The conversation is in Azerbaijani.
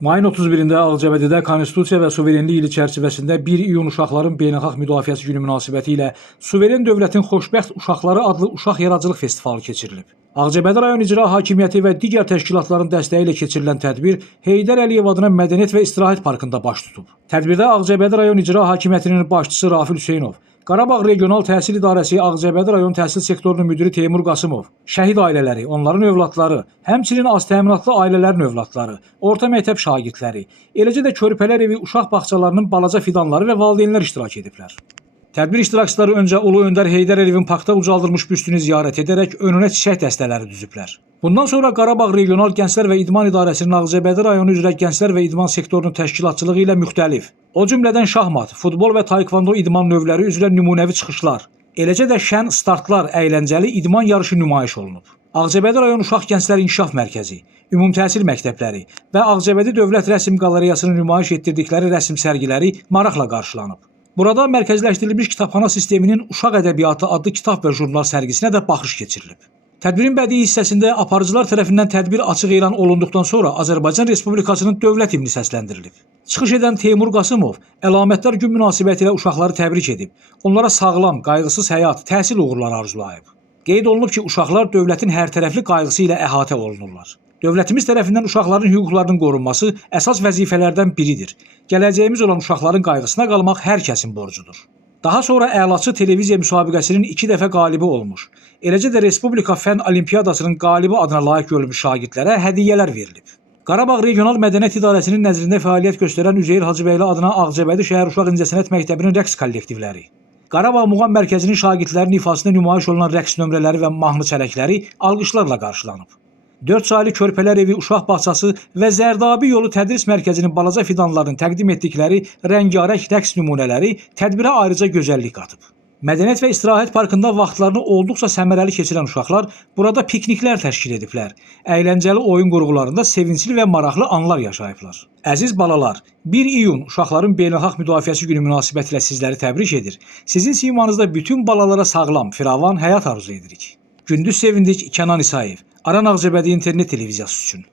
Mayın 31-də Ağcabədidə Konstitusiya və Suverenlik ili çərçivəsində 1 iyun Uşaqların Beynəlxalq Müdafiəsi Günü münasibəti ilə Suveren Dövlətin Xoşbəxt Uşaqları adlı uşaq yaradıcılıq festivalı keçirilib. Ağcabədi rayon icra hakimiyyəti və digər təşkilatların dəstəyi ilə keçirilən tədbir Heydər Əliyev adına Mədəniyyət və İstirahət Parkında baş tutub. Tədbirdə Ağcabədi rayon icra hakimiyyətinin başçısı Rafil Hüseynov, Qarabağ Regional Təhsil İdarəsi Ağcabədi rayon təhsil sektorunun müdiri Teymur Qasımov, şəhid ailələri, onların övladları, həmçinin az təminatlı ailələrin övladları, orta məktəb şagirdləri, eləcə də körpələr evi uşaq bağçalarının balaca fidanları və valideynlər iştirak ediblər. Tədbir iştirakçıları öncə Ulu Öndər Heydər Əliyevin parkda ucaldılmış büstünü ziyarət edərək önünə çiçək dəstələri düzüblər. Bundan sonra Qarabağ Regional Gənclər və İdman İdarəsinin Ağcabədi rayonu üzrə gənclər və idman sektorunun təşkilatçılığı ilə müxtəlif, o cümlədən şahmat, futbol və taekvondo idman növləri üzrə nümunəvi çıxışlar, eləcə də şən startlar, əyləncəli idman yarışı nümayiş olunub. Ağcabədi rayon Uşaq Gənclər İnkişaf Mərkəzi, Ümumi Təhsil Məktəbləri və Ağcabədi Dövlət Rəsm Qalereyasının nümayiş etdirdikləri rəsm sərgiləri maraqla qarşılanıb. Burada mərkəzləşdirilmiş kitabxana sisteminin Uşaq Ədəbiyyatı adlı kitab və jurnal sərgisinə də baxış keçirilib. Tədbirin bədii hissəsində aparıcılar tərəfindən tədbir açıq elan olunduqdan sonra Azərbaycan Respublikasının dövlət himni səsləndirilib. Çıxış edən Teymur Qasımov Əlamətlər Gün münasibətilə uşaqları təbrik edib, onlara sağlam, qayğısız həyat, təhsil uğurları arzulayıb. Qeyd olunub ki, uşaqlar dövlətin hərtərəfli qayğısı ilə əhatə olunurlar. Dövlətimiz tərəfindən uşaqların hüquqlarının qorunması əsas vəzifələrdən biridir. Gələcəyimiz olan uşaqların qayğısına qalmaq hər kəsin borcudur. Daha sonra əlaçı televiziya müsabiqəsinin 2 dəfə qalibi olmuş, eləcə də Respublika Fənn Olimpiyadasının qalibi adına layiq görülmüş şagirdlərə hədiyyələr verilib. Qarabağ Regional Mədəniyyət İdarəsinin nəzdində fəaliyyət göstərən Üzeyir Hacıbəyli adına Ağcabədi Şəhər Uşaq İncəsənət Məktəbinin rəqs kollektivləri, Qarabağ Muğam Mərkəzinin şagirdlərinin ifasında nümayiş olunan rəqs nömrələri və mahnı çələkləri alqışlarla qarşılanıb. 4 saylı körpələr evi, uşaq bağçası və Zərdabi yolu tədris mərkəzinin balaca fidanlarının təqdim etdikləri rəngarəng rəqs nümunələri tədbirə ayrıca gözəllik qatıb. Mədəniyyət və İstirahət Parkında vaxtlarını olduqca səmərəli keçirən uşaqlar burada pikniklər təşkil ediblər. Əyləncəli oyun qurğularında sevincli və maraqlı anlar yaşayıblar. Əziz balalar, 1 iyun Uşaqların Beynəlxalq Müdafiəsi Günü münasibətilə sizləri təbrik edir. Sizin simanızda bütün balalara sağlam, firavan həyat arzu edirik. Gündüz Sevindik, Kənan İsayev, Aran Ağcabədi İnternet Televiziyası üçün.